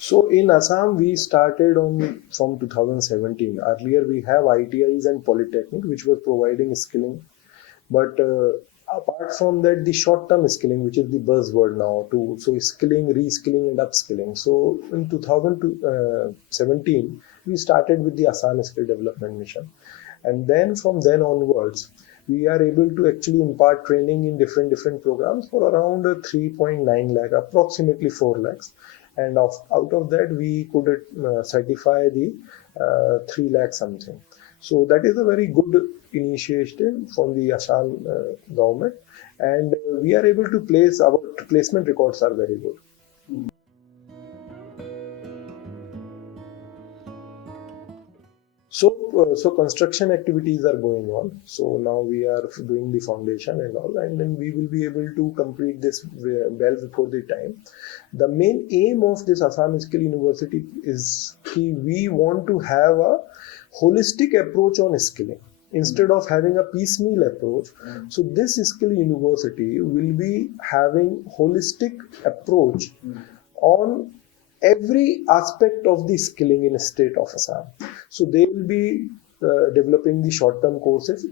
So in Assam, we started on from 2017. Earlier, we have ITIs and Polytechnic, which were providing skilling. But apart from that, the short-term skilling, which is the buzzword now, so skilling, reskilling, and upskilling. So in 2017, we started with the Assam Skill Development Mission, and then from then onwards, we are able to actually impart training in different programs for around 3.9 lakh, approximately 4 lakhs, and out of that, we could certify the 3 lakh something. So that is a very good initiative from the Assam government, and we are able to place our placement records are very good. So construction activities are going on. So now we are doing the foundation and all, and then we will be able to complete this well before the time. The main aim of this Assam Skill University is we want to have a holistic approach on skilling instead of having a piecemeal approach. So this skill university will be having holistic approach on every aspect of the skilling in the state of Assam. So they will be developing the short-term courses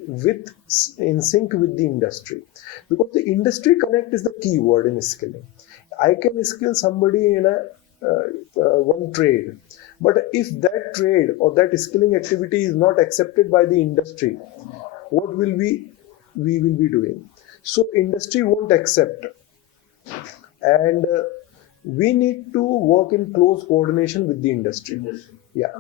in sync with the industry, because the industry connect is the key word in skilling. I can skill somebody in a one trade, but if that trade or that skilling activity is not accepted by the industry, what will we will be doing? So industry won't accept, and we need to work in close coordination with the industry. Yeah.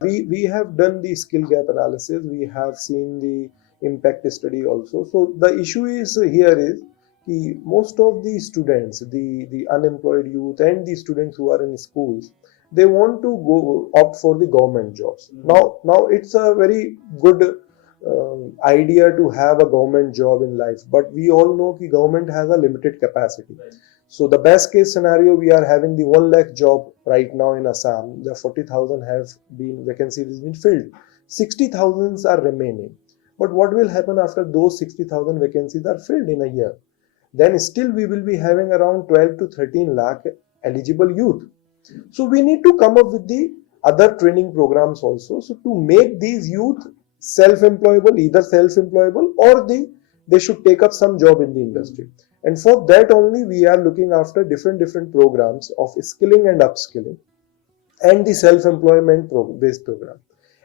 We have done the skill gap analysis. We have seen the impact study also. So the issue is here is most of the students, the unemployed youth and the students who are in schools, they want to go opt for the government jobs. Now it's a very good idea to have a government job in life, but we all know that government has a limited capacity. So the best case scenario, we are having the 1 lakh job right now in Assam. The 40,000 have been vacancies has been filled. 60,000 are remaining. But what will happen after those 60,000 vacancies are filled in a year? Then still we will be having around 12 to 13 lakh eligible youth. So we need to come up with the other training programs also. So to make these youth self-employable, either self-employable or they should take up some job in the industry. And for that only we are looking after different programs of skilling and upskilling and the self-employment based program.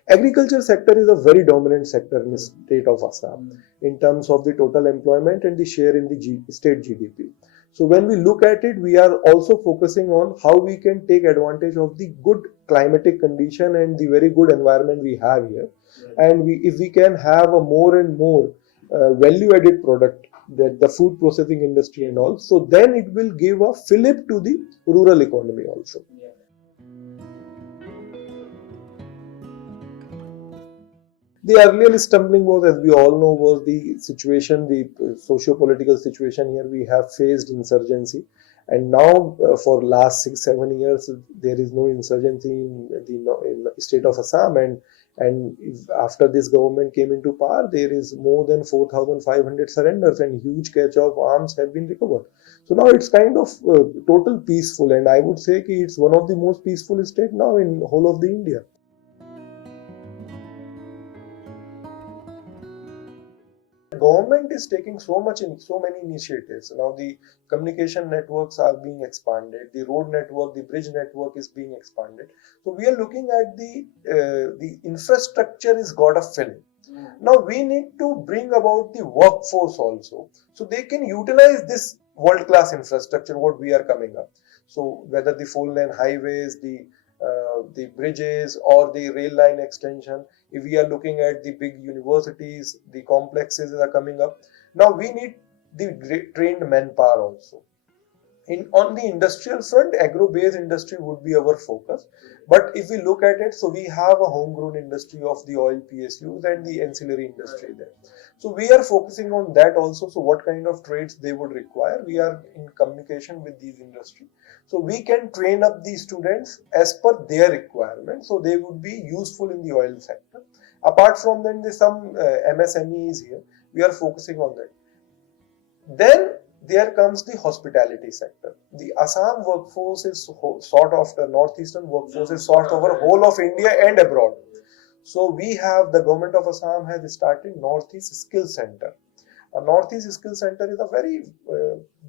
Agriculture sector is a very dominant sector in the state of Assam in terms of the total employment and the share in the state GDP. So when we look at it, we are also focusing on how we can take advantage of the good climatic condition and the very good environment we have here. And if we can have a more and more value-added product, that the food processing industry and all, so then it will give a fillip to the rural economy also. The earlier stumbling was, as we all know, was the situation, the socio-political situation here. We have faced insurgency, and now for last 6-7 years there is no insurgency in the state of Assam, and after this government came into power, there is more than 4,500 surrenders and huge catch of arms have been recovered. So now it's kind of total peaceful, and I would say it's one of the most peaceful state now in whole of the India. Government is taking so many initiatives. Now the communication networks are being expanded, the road network, the bridge network is being expanded. So we are looking at the infrastructure is got a fill. Now we need to bring about the workforce also, so they can utilize this world-class infrastructure what we are coming up. So whether the 4-lane highways, the bridges or the rail line extension, if we are looking at the big universities, the complexes that are coming up, now we need the trained manpower also. On the industrial front, agro-based industry would be our focus. But if we look at it, so we have a homegrown industry of the oil PSUs and the ancillary industry there. So we are focusing on that also. So what kind of trades they would require, we are in communication with these industry. So we can train up these students as per their requirements. So they would be useful in the oil sector. Apart from that, there's some MSMEs here. We are focusing on that. Then there comes the hospitality sector. The Assam workforce is sort of the northeastern workforce is sort of over whole of India and abroad. So we have the government of Assam has started Northeast Skill Center. A Northeast Skill Center is a very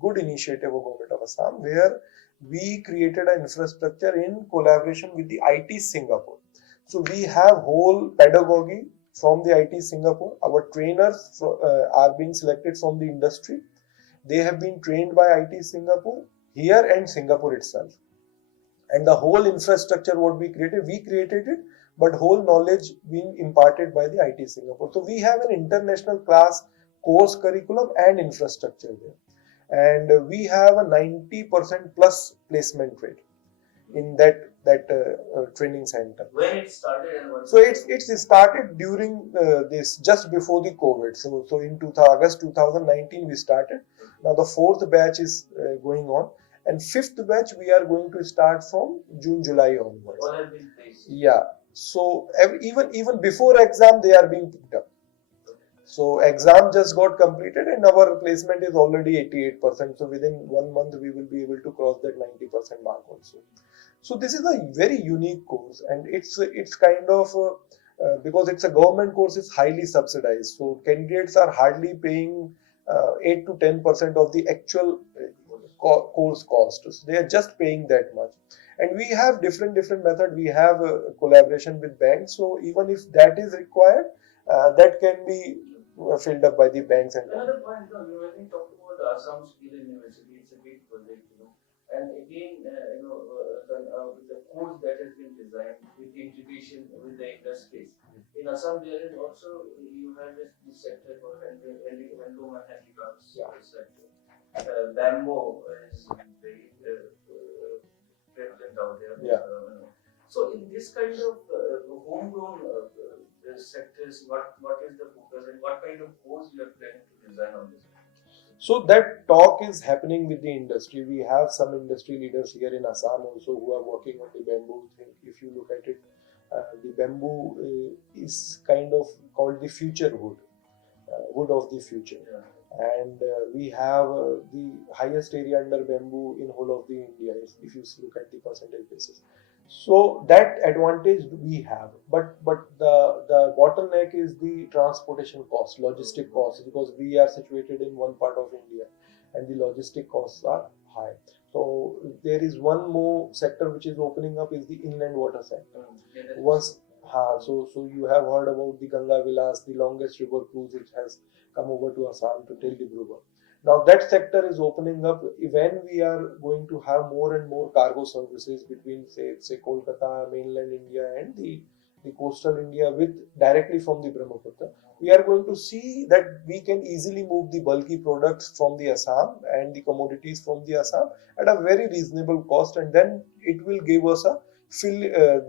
good initiative of government of Assam where we created an infrastructure in collaboration with the IT Singapore. So we have whole pedagogy from the IT Singapore. Our trainers are being selected from the industry. They have been trained by IT Singapore here and Singapore itself. And the whole infrastructure what we created it, but whole knowledge being imparted by the IT Singapore. So we have an international class course curriculum and infrastructure there. And we have a 90% plus placement rate in that training center. When it started and what? So it's started during this just before the COVID. So in August 2019 we started. Now the fourth batch is going on, and fifth batch we are going to start from June July onwards. All have been placed. Yeah. So even before exam they are being picked up. So exam just got completed and our placement is already 88%. So within 1 month we will be able to cross that 90% mark also. So this is a very unique course, and it's kind of because it's a government course, it's highly subsidized. So candidates are hardly paying 8 to 10% of the actual course cost. So they are just paying that much. And we have different method. We have collaboration with banks. So even if that is required, that can be filled up by the banks. And another point, when we talk about the Assam Skill University, it's a big project, and again, with the course that has been designed with integration with the industries. In Assam, there is also, you have this sector for handloom and handicrafts sector. Bamboo is very prevalent out there. Yeah. So in this kind of homegrown sectors, what is the focus and what kind of course you are planning to design on this? So that talk is happening with the industry. We have some industry leaders here in Assam also who are working on the bamboo thing. If you look at it, the bamboo is kind of called the future wood, wood of the future. Yeah. And we have the highest area under bamboo in whole of the India if you look at the percentage basis. So that advantage we have, but the bottleneck is the transportation cost, logistic costs, because we are situated in one part of India and the logistic costs are high. So there is one more sector which is opening up is the inland water sector. So you have heard about the Ganga Vilas, the longest river cruise which has come over to Assam to till Dibrugarh. Now that sector is opening up when we are going to have more and more cargo services between say Kolkata, mainland India and the coastal India with directly from the Brahmaputra. We are going to see that we can easily move the bulky products from the Assam and the commodities from the Assam at a very reasonable cost, and then it will give us a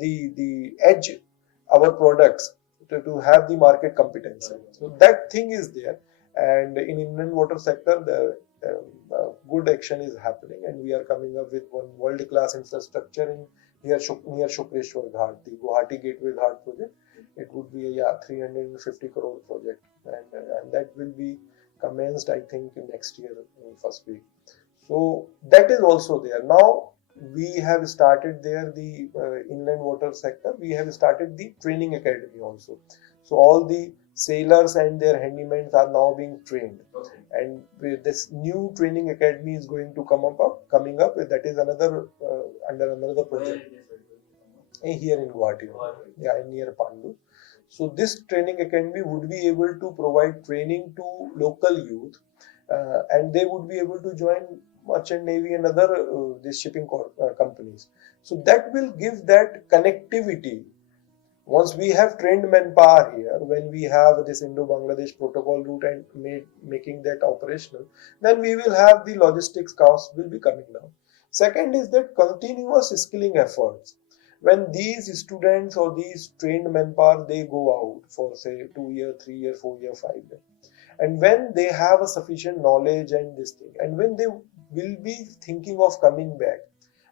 the edge our products to have the market competency. So that thing is there. And in inland water sector, the good action is happening, and we are coming up with one world-class infrastructure in near Shukreshwar Ghat, the Guwahati Gateway Ghat project. It would be a 350 crore project, and that will be commenced, I think, in next year in first week. So that is also there. Now we have started there the inland water sector. We have started the training academy also. So all the sailors and their handymen are now being trained. Okay. And with this new training academy is going to coming up. That is another under another project here in Guwahati. Yeah, near Pandu. So this training academy would be able to provide training to local youth, and they would be able to join merchant navy and other these shipping companies. So that will give that connectivity. Once we have trained manpower here, when we have this Indo-Bangladesh protocol route and making that operational, then we will have the logistics costs will be coming down. Second is that continuous skilling efforts. When these students or these trained manpower, they go out for say 2 year, 3 year, 4 year, 5 year. And when they have a sufficient knowledge and this thing, and when they will be thinking of coming back,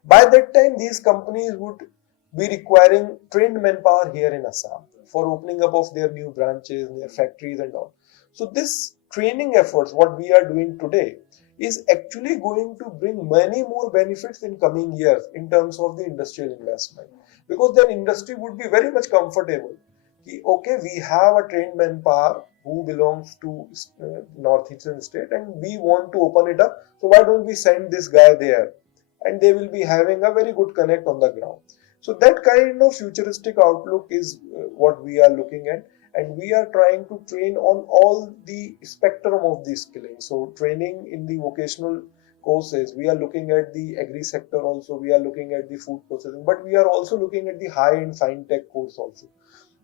by that time these companies would be requiring trained manpower here in Assam for opening up of their new branches, their factories and all. So this training efforts, what we are doing today, is actually going to bring many more benefits in coming years in terms of the industrial investment, because then industry would be very much comfortable. Okay, we have a trained manpower who belongs to northeastern state and we want to open it up, so why don't we send this guy there, and they will be having a very good connect on the ground. So that kind of futuristic outlook is what we are looking at, and we are trying to train on all the spectrum of the skilling. So training in the vocational courses, we are looking at the agri sector also, we are looking at the food processing, but we are also looking at the high-end fine tech course also.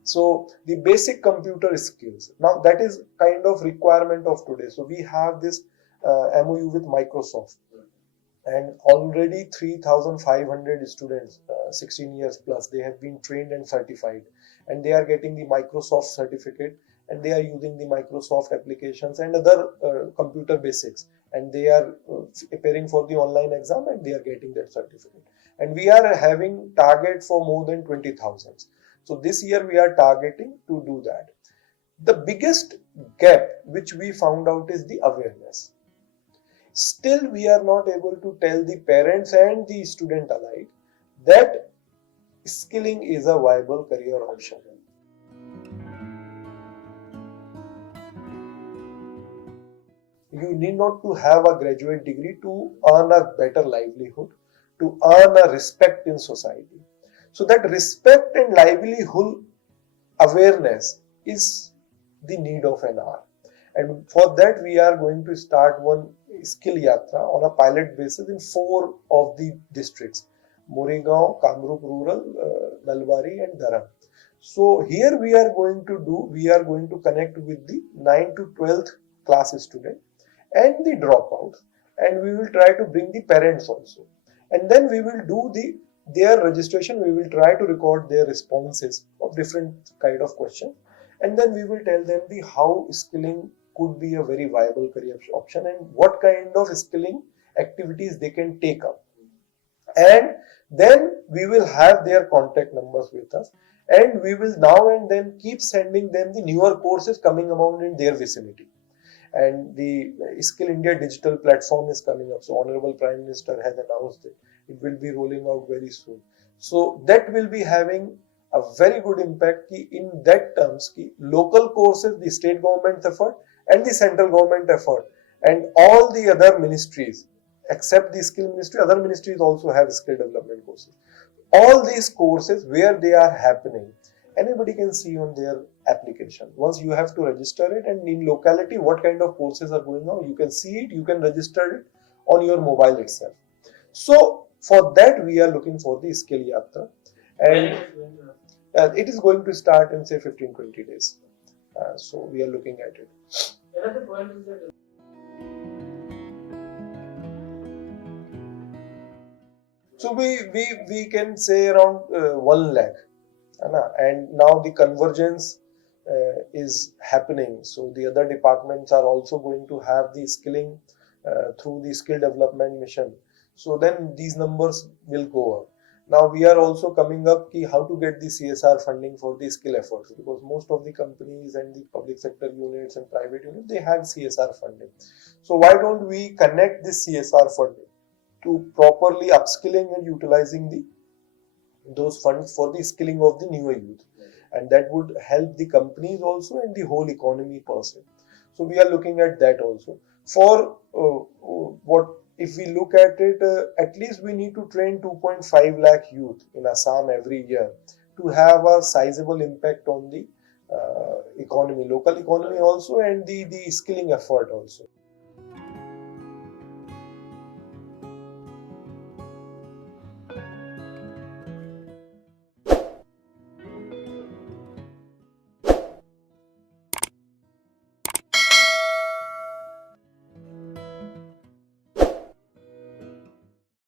So the basic computer skills, now that is kind of requirement of today. So we have this MOU with Microsoft, and already 3,500 students, 16 years plus, they have been trained and certified, and they are getting the Microsoft certificate, and they are using the Microsoft applications and other computer basics, and they are appearing for the online exam, and they are getting that certificate. And we are having target for more than 20,000. So this year we are targeting to do that. The biggest gap which we found out is the awareness. Still, we are not able to tell the parents and the student alike that skilling is a viable career option. You need not to have a graduate degree to earn a better livelihood, to earn a respect in society. So that respect and livelihood awareness is the need of an hour. And for that, we are going to start one skill yatra on a pilot basis in 4 of the districts: Moregaon, Kamrup Rural, Nalbari and Dharam. So here we are going to connect with the 9th to 12th class student and the dropouts, and we will try to bring the parents also. And then we will do their registration, we will try to record their responses of different kind of questions, and then we will tell them how skilling could be a very viable career option and what kind of skilling activities they can take up. And then we will have their contact numbers with us, and we will now and then keep sending them the newer courses coming around in their vicinity. And the Skill India digital platform is coming up. So Honorable Prime Minister has announced it. It will be rolling out very soon. So that will be having a very good impact in that terms. Local courses, the state government effort and the central government effort, and all the other ministries except the skill ministry, other ministries also have skill development courses. All these courses, where they are happening, anybody can see on their application. Once you have to register it, and in locality what kind of courses are going on, you can see it, you can register it on your mobile itself. So for that we are looking for the skill yatra, and it is going to start in say 15-20 days. So we are looking at it. Another point is that so we can say around 1 lakh, and now the convergence is happening. So the other departments are also going to have the skilling through the skill development mission. So then these numbers will go up. Now we are also coming up how to get the CSR funding for the skill efforts, because most of the companies and the public sector units and private units, they have CSR funding. So why don't we connect this CSR funding to properly upskilling and utilizing those funds for the skilling of the newer youth, and that would help the companies also and the whole economy per se. So we are looking at that also. For what if we look at it, at least we need to train 2.5 lakh youth in Assam every year to have a sizable impact on the economy, local economy also, and the skilling effort also.